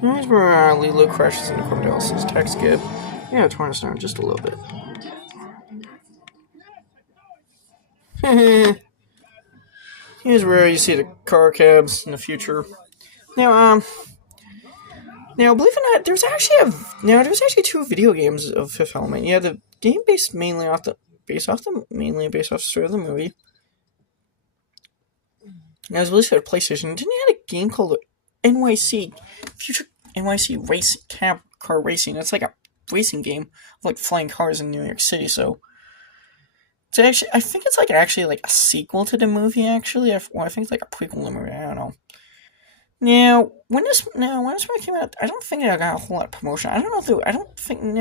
Here's where Lilo crashes into Cordel's text gib. Yeah, turn us down just a little bit. Here's where you see the car cabs in the future. Now, believe it or not, there's actually two video games of Fifth Element. Yeah, the game based off the story of the movie. And it was released for PlayStation. Didn't it have a game called NYC Future NYC Race Car Racing? It's like a racing game of like flying cars in New York City. So it's actually, I think it's actually like a sequel to the movie. Actually, I think it's like a prequel to the movie. I don't know. Now, when this movie came out, I don't think it got a whole lot of promotion. I don't think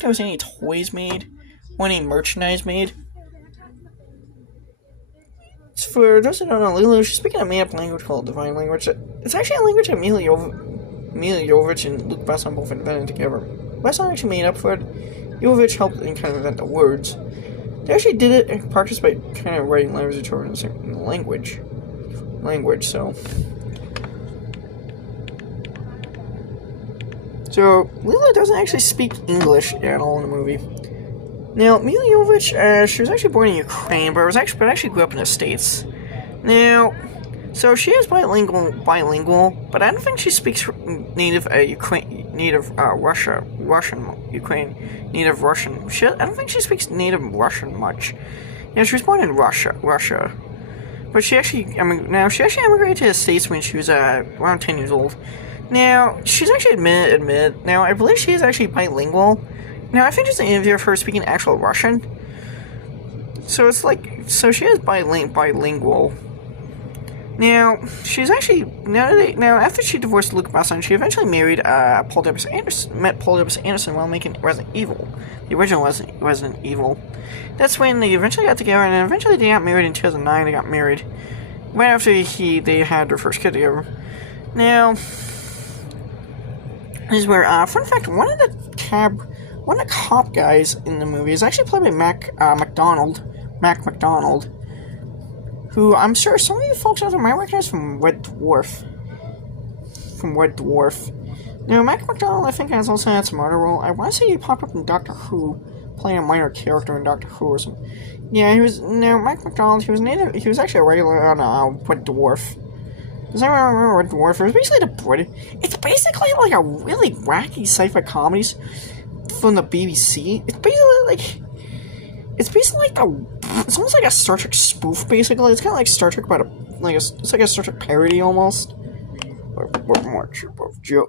there was any toys made or any merchandise made. For those who don't know, Lilo, she's speaking a made-up language called Divine Language. It's actually a language that Mila Jovovich and Luke Besson both invented together. Besson actually made up for it. Jovovich helped in kind of invent the words. They actually did it in practice by kind of writing letters each other in the language. So Lilo doesn't actually speak English at all in the movie. Now, Mila Jovovich, she was actually born in Ukraine, but actually grew up in the States. Now, so she is bilingual, but I don't think she speaks native Russian. I don't think she speaks native Russian much. She was born in Russia. But she actually emigrated to the States when she was around 10 years old. Now, she's actually admitted. Now, I believe she is actually bilingual. Now, I think there's an interview of her speaking actual Russian. So she is bilingual. Now, she's actually, after she divorced Luke Besson, she eventually married Paul W.S. Anderson while making Resident Evil. The original Resident Evil. That's when they eventually got together, and eventually they got married in 2009. They got married right after they had their first kid together. Now, this is where, fun fact, one of the cop guys in the movie is actually played by Mac McDonald, who I'm sure some of you folks out there might recognize from Red Dwarf. Now, Mac McDonald, I think, has also had some other role. I want to say he popped up in Doctor Who, playing a minor character in Doctor Who or something. Yeah, Mac McDonald, he was actually a regular on Red Dwarf. Does anyone remember Red Dwarf? It was basically it's basically like a really wacky sci-fi comedies from the BBC. It's almost like a Star Trek spoof, basically. It's kind of like Star Trek, but it's like a Star Trek parody almost. Or more joke.